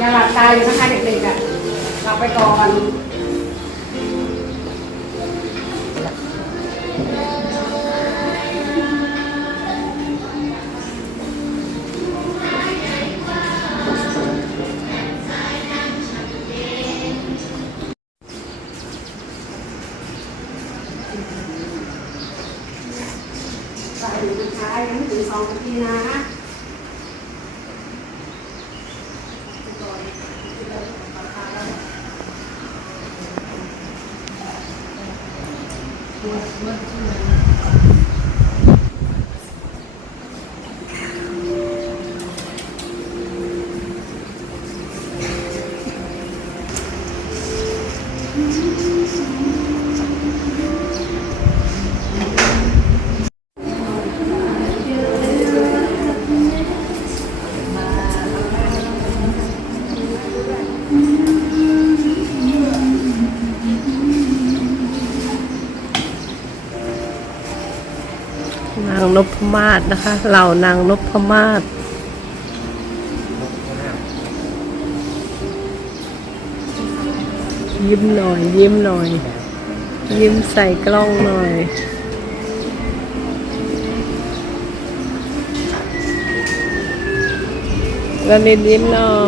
ยังหลับตาอยู่นะคะเด็กๆอะกลับไปก่อนใส่นะคะยังไม่ถึงสองนาทีนะ นางนพมาศนะคะ เหล่านางนพมาศ ยิ้มหน่อย ยิ้มหน่อย ยิ้มใส่กล้องหน่อย แล้วนิดยิ้มหน่อย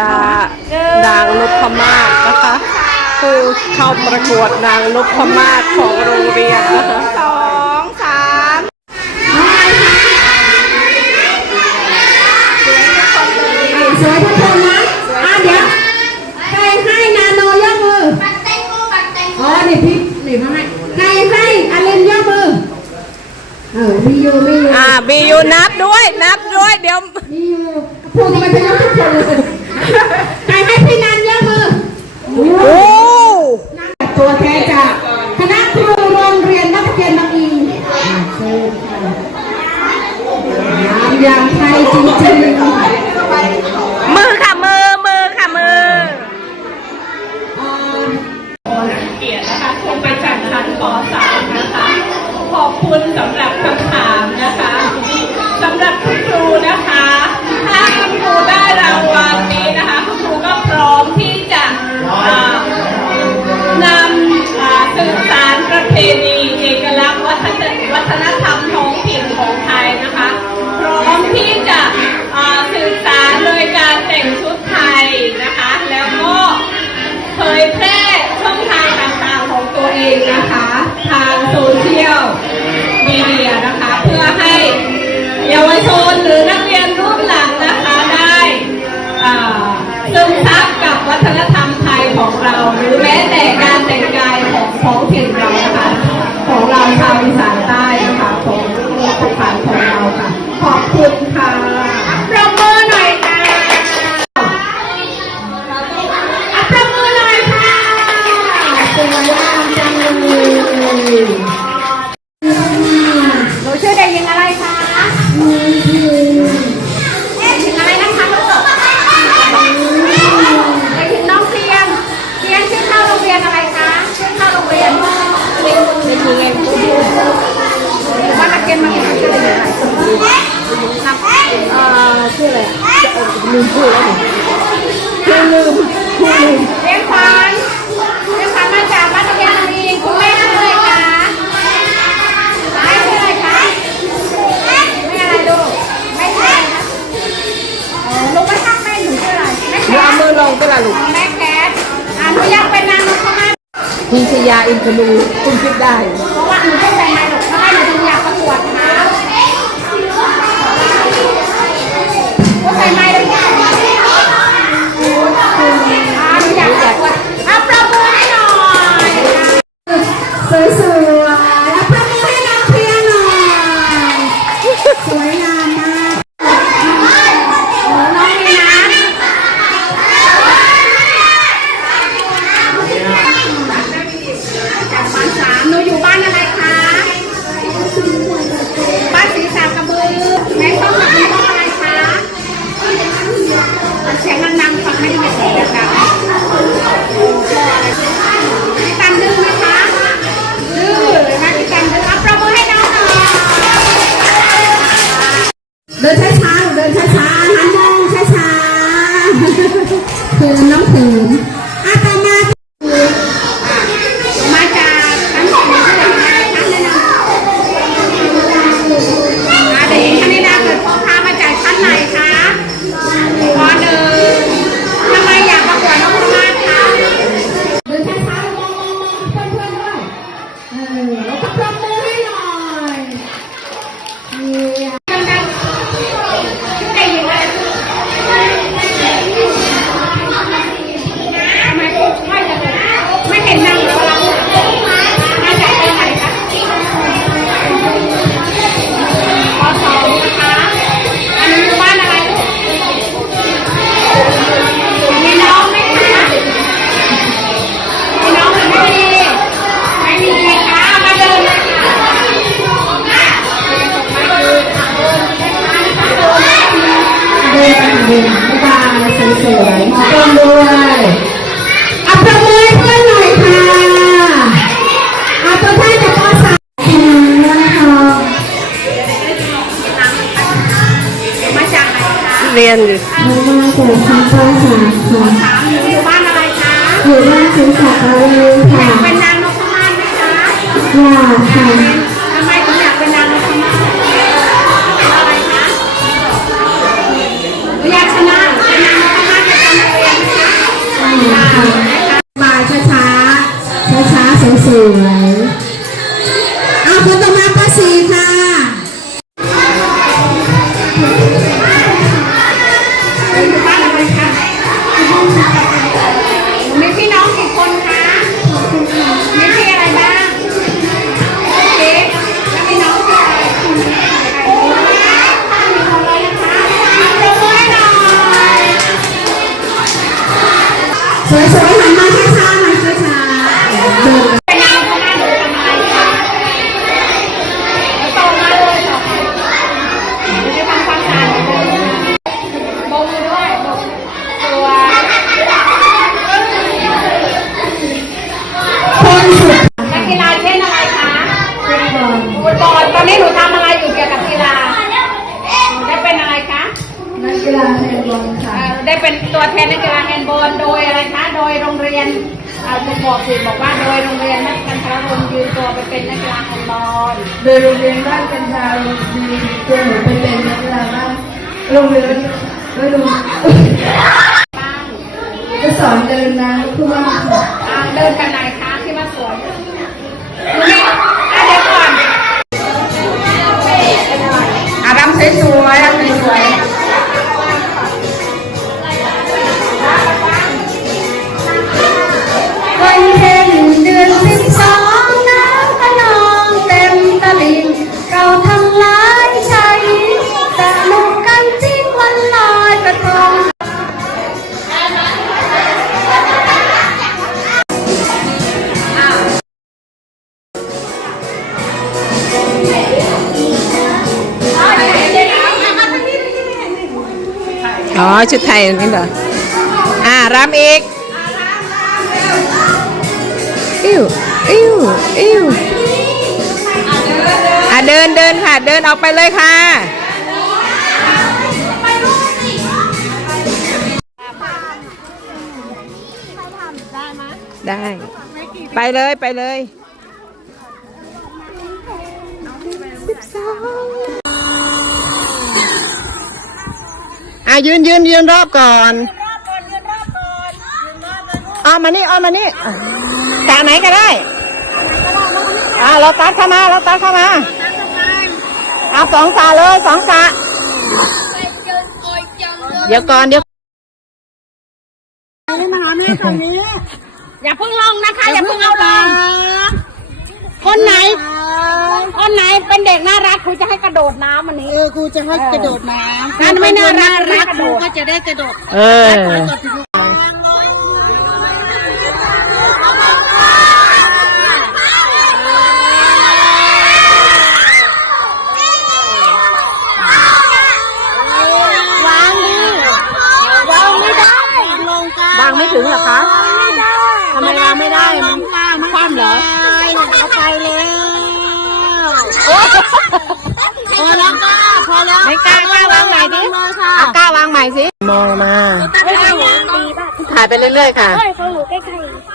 ดา นางนพมาศนะคะ คือเข้าประกวดนางนพมาศของโรงเรียนนะคะสองสามสวยทุกคนนะอะเดี๋ยวใครให้นาโนยกมืออ๋อนี่พี่นี่มาให้ใครให้อลินยกมือเออมีอยู่มีอยู่อ่าบียูนับด้วยนับด้วยเดี๋ยว มีอยู่พูดไปทั้งทุกคนเลย ใครให้พี่นันยกมือโอ้ตัวแทนจากคณะครูโรงเรียนนักเรียนบางอิงอะเชิญค่ะงามอย่างไทยจริงๆ เรา หรือแม้แต่การแต่งกายของของถิ่นเรา ลืมพูดแล้วคือลืมคือลืมเรียนขวัญเรียนขวัญมาจากบ้านนักเรียนโรงเรียนคุณแม่ชื่ออะไรคะแม่ชื่ออะไรคะไม่อะไรลูกไม่ใช่นะเออลูกไม่ทำแม่หนูชื่ออะไรแม่แคเอาทมือลงก็ละลูกแม่แคทอะหนูอยากเป็นนางนพมาศคุณชยาอินทนูคุณคิดได้ เพราะว่าหนูต้ ส เดินบ๊ายบายสวยๆมองกล้องด้วยอัปเปอร์มือให้เพื่อนหน่อยค่ะอัปเปอร์ท่านจะปอสามนะคะมาจากไหนคะเรียนอยู่หนูมาจากชั้นป .3 ค่ะถามหนูอยู่บ้านอะไรคะอยู่บ้านศรีสักดิ์ค่ะเป็นนางนพมาศไหมคะอยากค่ะ นะคะบายช้าช้าช้าช้าสวย สวยๆหันมาช้าช้าๆหน่อยช้าช้าๆเดินเป็นนางนพมาศหนูทำไรคะแล้วโตมาเลยเหรอหนูจะทำความสะอาหมือนเดิมโบกมือด้วยตัวคนสุดนักกีฬาเช่นอะไรคะฟุตบอลฟุตบอลตอนนี้หนูทำอะไรอยู่เกี่ยวกับกีฬาหนูได้เป็นอะไรคะ นักกี ฬาแฮนด์บอลค่ะเอ่อได้เป็นตัวแทนนักกีฬาแฮนด์บอลโดยอะไรคะ โดยโรงเรียนอ่าผมบอกสิบอกว่าโดยโรงเรียนนักการทรมยืนตัวไปเป็นนักกีฬาแฮนด์บอลโดยโรงเรียนบ้านกันทาดีตัวหนูไปเป็นนักกีฬาบ้างโรงเรียนไม่รู้จะสอนเดินนะคือว่าค่ะอ่าเดินกันไหนคะที่มาสวนหนูนี่อะเดี๋ยวก่อนอะรำสวย อ๋อ ชุดไทยนี่เหรอ อ่ารำอีก อิ้วอิ้วอิ้วอะเดินเดินค่ะ เดินออกไปเลยค่ะ ได้ ไปเลยไปเลยอ่ะยืนยืนยืนรอบก่อนเอามานี่เอามานี่อะกะไหนก็ได้อ่าเราตัดเข้ามาเราตัดเข้ามาเอาสองสาเลยสองสาเดี๋ยวก่อนเดี๋ยวอย่าเพิ่งลงนะคะ อย่าเพิ่งเอาลง คนไหน คนไหนเป็นเด็กน่ารักครูจะให้กระโดดน้ำวันนี้ เออครูจะให้กระโดดน้ำการไม่น่ารักรักกระคโดรูดก็จะได้กระโดด เออ วางดิวางไม่ได้ลงกัน วางไม่ถึงเหรอคะทำไมวางไม่ได้ มันคว่ำเหรอ เอาไปแล้วพอแล้วค่ะพอแล้ว ไม่กล้ากล้าวางใหม่ดิเอากล้าวางให ม่สิมองมา ถ่ายไปเรื่อยๆค่ะ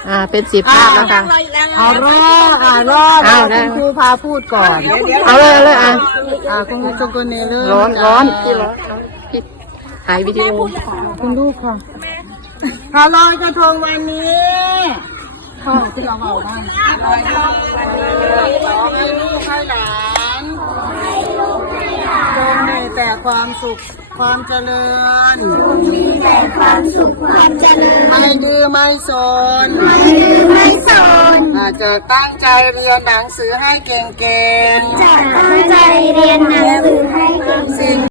อ่า เป็นสิบภาพแล้วค่ะเอารออ่ารอเอาได้ คุณครูพาพูดก่อนเอาเลยเอาเลยอะ อ่าคุณครูจงกรเนเลยร้อนร้อนพี่ร้อนพี่ถ่ายวิดีโอ คุณลูกค่ะพาลอยกระทงวันนี้ค่ะที่เราเอาบ้างลอยกระทงวันนี้ให้ลูกให้หลานจงมีแต่ความสุข ความเจริญ มีแต่ความสุขความเจริญ ไม่ดื้อไม่สน ไม่ดื้อไม่สน อาจจะตั้งใจเรียนหนังสือให้เก่งๆจะตั้งใจเรียนหนังสือให้เก่งๆ